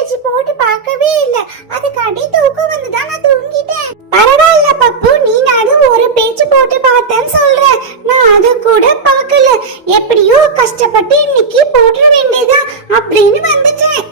ஆயிடுச்சு, போட்டு பார்க்கவே இல்ல. அதுக்காண்டி தூக்கம் வந்துதான் நான் தூங்கிட்டேன். பரவாயில்ல பப்பு, நீ அது ஒரு பேச்சு போட்டு பார்த்தேன்னு சொல்ற, நான் அது கூட பார்க்கல. எப்படியோ கஷ்டப்பட்டு இன்னைக்கு போட்டுற வேண்டியதா அப்படின்னு வந்துட்டேன்.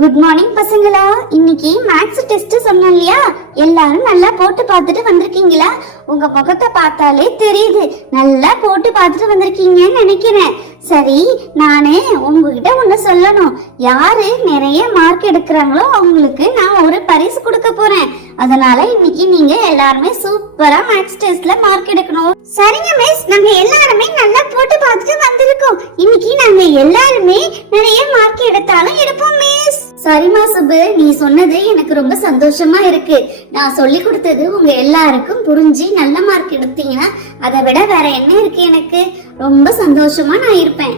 குட் மார்னிங் பசங்களா. இன்னைக்கு மேத்ஸ் டெஸ்ட் சொன்னேன் இல்லையா, எல்லாரும் நல்லா போட்டு பார்த்துட்டு வந்திருக்கீங்களா? உங்க முகத்தை பார்த்தாலே தெரியுது நல்லா போட்டு பார்த்துட்டு வந்திருக்கீங்கன்னு நினைக்கிறேன். சரி, நானே உங்ககிட்ட ஒண்ணு சொல்லணும். யாரு நிறைய மார்க் எடுக்கிறாங்களோ அவங்களுக்கு நான் ஒரு பரிசு கொடுக்க போறேன். அதனால இன்னைக்கு நீங்க எல்லாருமே சூப்பரா மேத்ஸ் டெஸ்ட்ல மார்க் எடுக்கணும். சரிங்க மிஸ், நாங்க எல்லாருமே நல்லா போட்டு பார்த்துட்டு வந்திருக்கோம். இன்னைக்கு நாங்க எல்லாருமே நிறைய மார்க் எடுத்தாலும் எடுப்போம் மிஸ். சரிமா சுபு, நீ சொன்னது எனக்கு ரொம்ப சந்தோஷமா இருக்கு. நான் சொல்லி கொடுத்தது உங்க எல்லாருக்கும் புரிஞ்சு நல்ல மார்க் எடுத்தீங்கன்னா அதை விட வேற என்ன இருக்கு? எனக்கு ரொம்ப சந்தோஷமா நான் இருப்பேன்.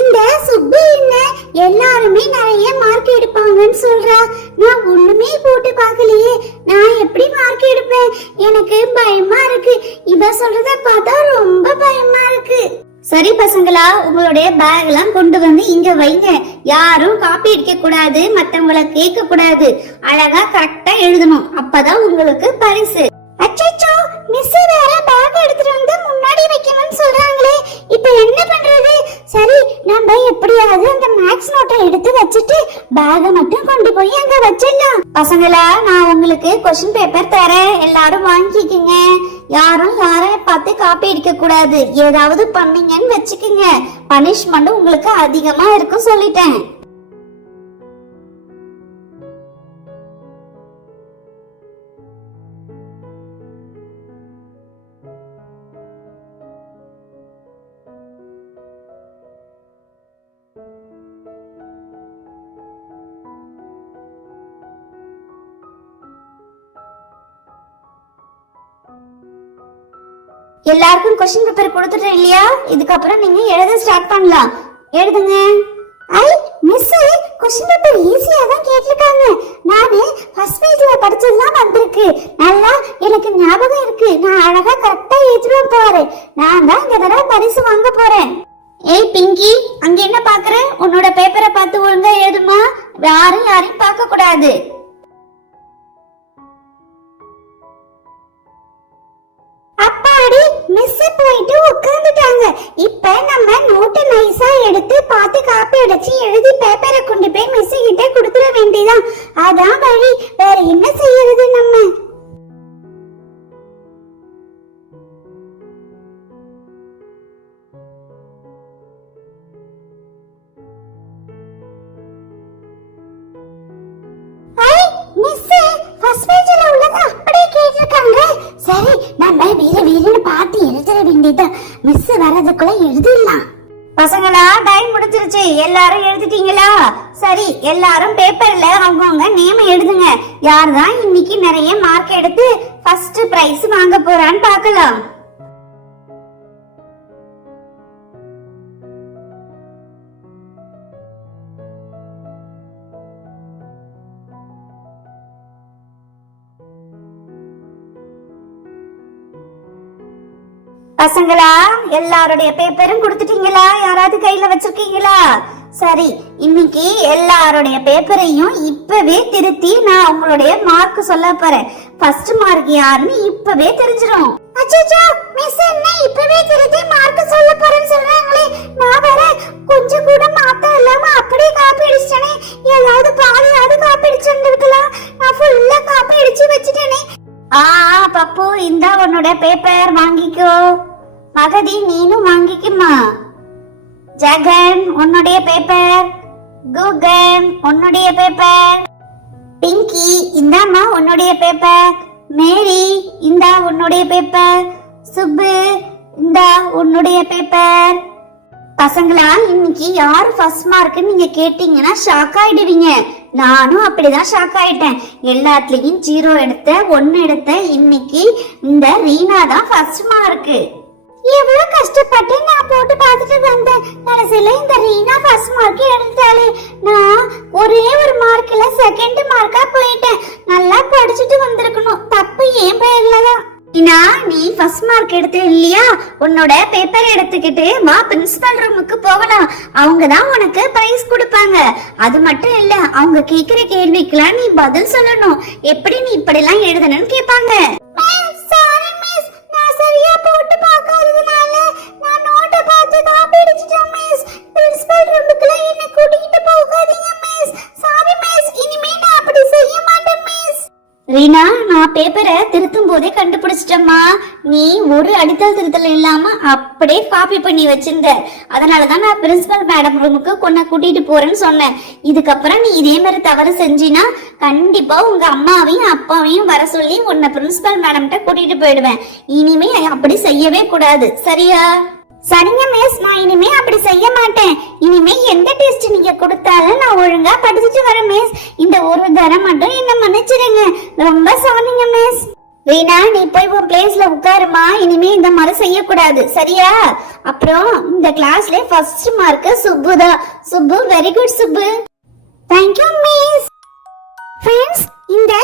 இந்த சுப்பு என்ன எல்லாருமே நிறைய மார்க் எடுப்பாங்கன்னு சொல்றா, நான் ஒண்ணுமே போட்டு பார்க்கலையே, நான் எப்படி மார்க் எடுப்பேன்? எனக்கு பயமா இருக்கு. இவ சொல்றத பார்த்தா ரொம்ப பயமா இருக்கு. சரி பசங்களா, உங்களுடைய பேக் எல்லாம் கொண்டு வந்து இங்க வைங்க. யாரும் காப்பி அடிக்க கூடாது, மத்தவங்கள கேட்க கூடாது. அழகா கரெக்டா எழுதணும், அப்பதான் உங்களுக்கு பரிசு. அச்சச்சோ, மிஸ் வேற பேக் எடுத்துட்டு வந்து முன்னாடி வைக்கணும்னு சொல்றாங்களே, இப்போ என்ன பண்றது? சரி, நம்ம எப்படியாவது அந்த மேத்ஸ் நோட்டை எடுத்து வச்சிட்டு பேக மட்டும் கொண்டு போய் அங்க வச்சிடலாம். பசங்களா, நான் உங்களுக்கு क्वेश्चन பேப்பர் தரேன், எல்லாரும் வாங்கிக்கங்க. யாரும் யாரை பார்த்து காப்பி அடிக்க கூடாது. ஏதாவது பண்ணீங்கன்னு வச்சுக்கோங்க, பனிஷ்மெண்ட் உங்களுக்கு அதிகமா இருக்கும் சொல்லிட்டேன். எல்லாருக்கும் क्वेश्चन பேப்பர் கொடுத்துட்டேன் இல்லையா? இதுக்கப்புறம் நீங்க எழுத ஸ்டார்ட் பண்ணலாம். எழுதுங்க. ஐ மிஸ், क्वेश्चन பேப்பர் ஈஸியா தான் கேட்டிருக்காங்க. நானே ஃபர்ஸ்ட் பேஜ்ல படிச்சதுதான் வந்திருக்கு. நல்லா எனக்கு ஞாபகம் இருக்கு. நான் அழகா கரெக்டா எழுதிடுவேன் பாரு. நான் தான் இந்த தடவை பரிசு வாங்க போறேன். ஏய் பிங்கி, அங்க என்ன பாக்குற? உன்னோட பேப்பரை பார்த்து ஒழுங்கா எழுதுமா. யாரையும் பார்க்க கூடாது. அப்பாடி, மிஸ் போயிட்டு உட்கார்ந்துட்டாங்க. இப்ப நம்ம நோட்டை நைஸா எடுத்து பார்த்து காப்பி அடிச்சு எழுதி பேப்பரை கொண்டு போய் மிஸ் கிட்ட கொடுத்துட வேண்டியதான். அதான் வழி, வேற என்ன செய்யறது நம்ம? சரி, நம்ம வீர வீரன்னு பார்த்து எழுதிட வேண்டியது. மிஸ் வரதுக்குள்ள எழுதிடலாம். பசங்களா, டைம் முடிஞ்சிருச்சு. எல்லாரும் எழுதிட்டீங்களா? சரி, எல்லாரும் பேப்பர்ல அவங்கவங்க நேம் எழுதுங்க. யார்தான் இன்னைக்கு நிறைய மார்க் எடுத்து ஃபர்ஸ்ட் பிரைஸ் வாங்க போறான்னு பார்க்கலாம். பசங்களா, எல்லாருடைய பேப்பரும் கொடுத்துட்டீங்களா? யாராவது கையில வச்சிருக்கீங்களா? சரி, இன்னைக்கு எல்லாருடைய பேப்பரையும் இப்பவே திருத்தி நான் உங்களுடைய மார்க் சொல்ல போறேன். ஃபர்ஸ்ட் மார்க் யாருன்னு இப்பவே தெரிஞ்சிரும். அச்சச்சோ, மிஸ் என்ன இப்பவே திருத்தி மார்க் சொல்ல போறேன்னு சொல்றாங்களே. நான் வேற கொஞ்சம் கூட மாத்த இல்லாம அப்படியே காப்பி அடிச்சிட்டேனே. ஏதாவது பாதியாவது காப்பி அடிச்சிருந்திருக்கலாம். நான் ஃபுல்லா காப்பி அடிச்சு வச்சிட்டேனே. பப்பு, இந்தா உன்னோட பேப்பர் வாங்கிக்கோ. மகதி, நீனும் வாங்கிக்குமா. ஜெகன், உன்னுடைய பேப்பர். குகன், உன்னுடைய பேப்பர். பிங்கி, இந்தாமா உன்னுடைய பேப்பர். மேரி, இந்தா உன்னுடைய பேப்பர். சுப்பு, இந்தா உன்னுடைய பேப்பர். பசங்களா, இன்னைக்கு யார் ஃபர்ஸ்ட் மார்க் நீங்க கேட்டீங்கன்னா ஷாக் ஆயிடுவீங்க. நானும் அப்படிதான் ஷாக் ஆயிட்டேன். எல்லாத்துலயும் 0 எடுத்த 1 எடுத்த இன்னைக்கு இந்த ரீனா தான் ஃபர்ஸ்ட் மார்க். எவ்வளவு கஷ்டப்பட்டு நான் போட்டு பார்த்துட்டு வந்தேன். கடைசியில இந்த ரீனா ஃபர்ஸ்ட் மார்க் எடுத்தாலே. நான் ஒரே ஒரு மார்க்ல செகண்ட் மார்க்கா போயிட்டேன். நல்லா படிச்சுட்டு வந்திருக்கணும். தப்பு என் பேர்ல தான். நீ ஃபர்ஸ்ட் மார்க் எடுத்த இல்லையா? உன்னோட பேப்பர் எடுத்துக்கிட்டு வா பிரின்சிபல் ரூமுக்கு போகலாம். அவங்க தான் உனக்கு பிரைஸ் கொடுப்பாங்க. அது மட்டும் இல்ல, அவங்க கேக்குற கேள்விக்கெல்லாம் நீ பதில் சொல்லணும். எப்படி நீ இப்படி எல்லாம் எழுதணும்னு கேட்பாங்க. சாரி மிஸ், நான் சரியா போட்டு பார்க்காததுனால நான் நோட்டை பார்த்து காப்பி அடிச்சிட்டேன் மிஸ். பிரின்சிபல் ரூமுக்குள்ள என்ன கூட்டிட்டு போகாதீங்க மிஸ். சாரி மிஸ், இனிமே நான் அப்படி செய்ய மாட்டேன் மிஸ். ரீனா, நான் பேப்பரை திருத்தும் போதே கண்டுபிடிச்சிட்டம்மா. நீ ஒரு அடித்தல் திருத்தல் இல்லாம அப்படியே காப்பி பண்ணி வச்சிருந்த. அதனாலதான் நான் பிரின்சிபல் மேடம் ரூமுக்கு கொன்ன கூட்டிட்டு போறேன்னு சொன்னேன். இதுக்கப்புறம் நீ இதே மாதிரி தவறு செஞ்சினா கண்டிப்பா உங்க அம்மாவையும் அப்பாவையும் வர சொல்லி உன்னை பிரின்சிபல் மேடம்கிட்ட கூட்டிட்டு போயிடுவேன். இனிமே அப்படி செய்யவே கூடாது, சரியா? சரிங்க மிஸ், நான் இனிமே அப்படி செய்ய மாட்டேன். இனிமே எந்த டெஸ்ட் நீங்க கொடுத்தாலும் நான் ஒழுங்கா படிச்சுட்டு வரேன் மிஸ். இந்த ஒரு தரம் மட்டும் என்ன மன்னிச்சிடுங்க. ரொம்ப சாரிங்க மிஸ். ரீனா, நீ போய் உன் பிளேஸ்ல உட்காருமா. இனிமே இந்த மாதிரி செய்யக்கூடாது, சரியா? அப்புறம் இந்த கிளாஸ்ல ஃபர்ஸ்ட் மார்க் சுப்பு தான். Subbu, very good Subbu. Thank you miss. Friends, இந்த